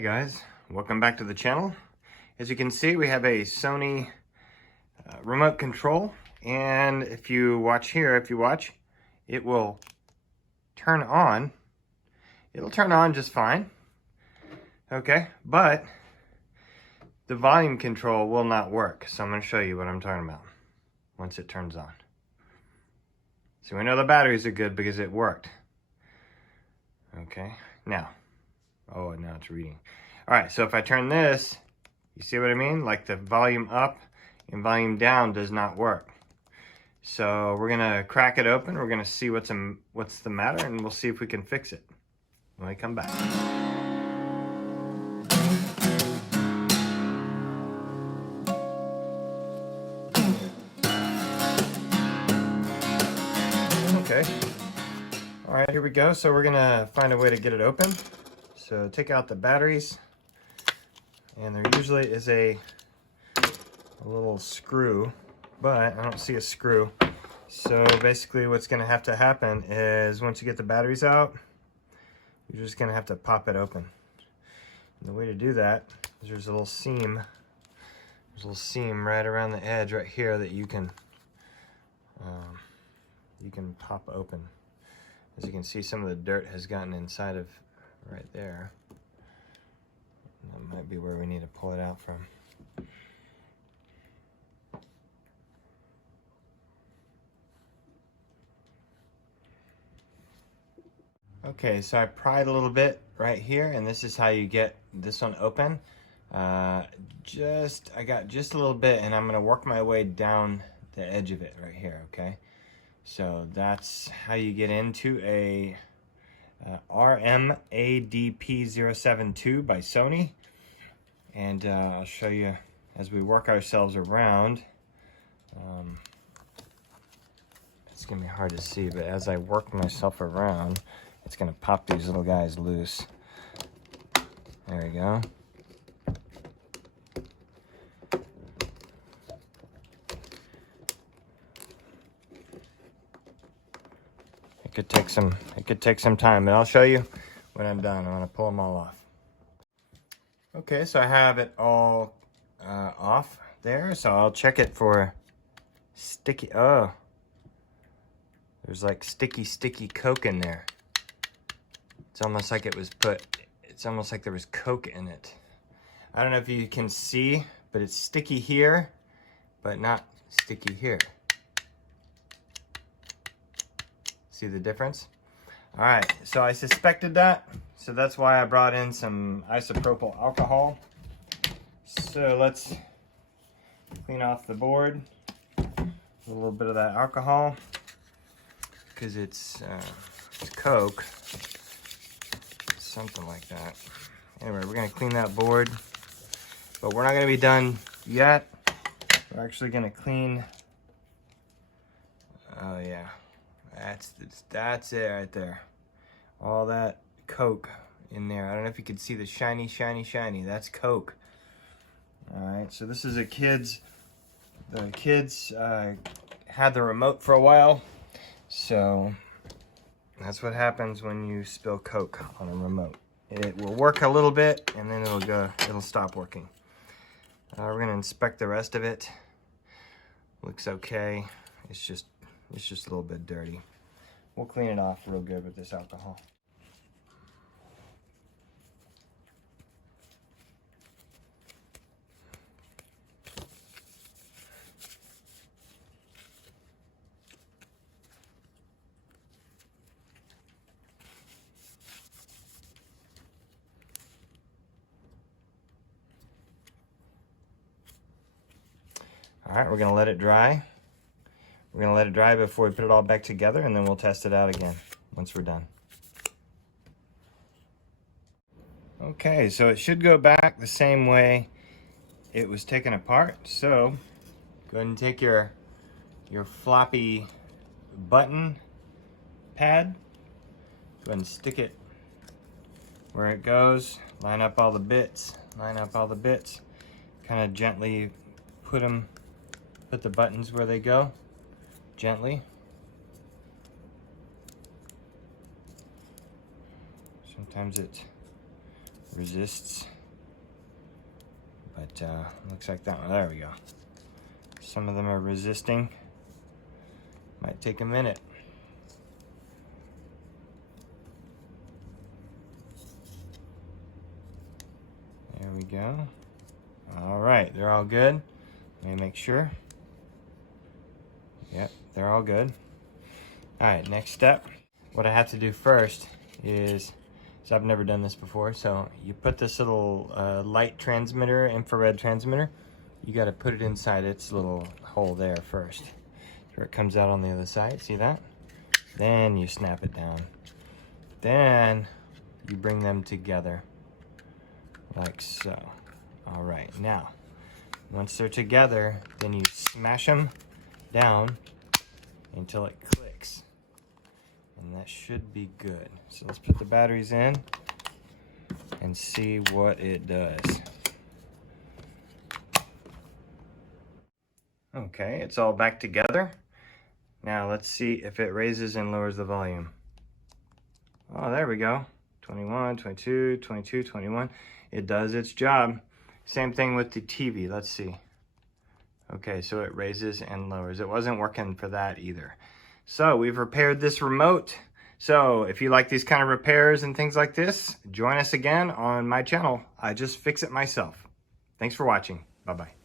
Hey guys, welcome back to the channel. As you can see, we have a Sony remote control, and if you watch, it will turn on. It'll turn on just fine, okay? But the volume control will not work, so I'm going to show you what I'm talking about once it turns on. So we know the batteries are good because it worked. Okay, now it's reading. All right, so if I turn this, you see what I mean? Like the volume up and volume down does not work. So we're gonna crack it open. We're gonna see what's the matter, and we'll see if we can fix it when we come back. Okay. All right, here we go. So we're gonna find a way to get it open. So take out the batteries, and there usually is a little screw, but I don't see a screw. So basically what's gonna have to happen is once you get the batteries out, you're just gonna have to pop it open. And the way to do that is there's a little seam. There's a little seam right around the edge right here that you can pop open. As you can see, some of the dirt has gotten inside of right there. That might be where we need to pull it out from. Okay, so I pried a little bit right here, and this is how you get this one open. I got just a little bit, and I'm gonna work my way down the edge of it right here, okay? So that's how you get into a RMADP072 by Sony. And I'll show you as we work ourselves around. It's gonna be hard to see, but as I work myself around, it's gonna pop these little guys loose. There we go. It could take some time, but I'll show you when I'm done. I'm gonna pull them all off. Okay, so I have it all off there, so I'll check it for sticky. Oh, there's like sticky Coke in there. It's almost like it's almost like there was Coke in it. I don't know if you can see, but it's sticky here, but not sticky here. See the difference? All right, so I suspected that, so that's why I brought in some isopropyl alcohol. So let's clean off the board with a little bit of that alcohol, because it's Coke, something like that. Anyway, we're gonna clean that board, but we're not gonna be done yet. We're actually gonna clean, oh yeah, that's it right there. All that Coke in there. I don't know if you could see the shiny. That's Coke. All right, so this is the kids had the remote for a while. So that's what happens when you spill Coke on a remote. It will work a little bit, and then it'll stop working. We're gonna inspect the rest of it. Looks okay. It's just a little bit dirty. We'll clean it off real good with this alcohol. All right, we're gonna let it dry. We're gonna let it dry before we put it all back together, and then we'll test it out again once we're done. Okay, so it should go back the same way it was taken apart. So go ahead and take your floppy button pad, go ahead and stick it where it goes, line up all the bits, kind of gently put the buttons where they go, gently. Sometimes it resists. But looks like that one. There we go. Some of them are resisting. Might take a minute. There we go. All right, they're all good. Let me make sure. Yep, they're all good. All right, next step. What I have to do first is, so I've never done this before, so you put this little light transmitter, infrared transmitter, you got to put it inside its little hole there first. So it comes out on the other side, see that? Then you snap it down. Then you bring them together like so. All right, now, once they're together, then you smash them down until it clicks. And that should be good. So let's put the batteries in and see what it does. Okay, it's all back together. Now let's see if it raises and lowers the volume. Oh, there we go. 21, 22, 22, 21. It does its job. Same thing with the TV. Let's see. Okay, so it raises and lowers. It wasn't working for that either. So we've repaired this remote. So if you like these kind of repairs and things like this, join us again on my channel. I just fix it myself. Thanks for watching. Bye-bye.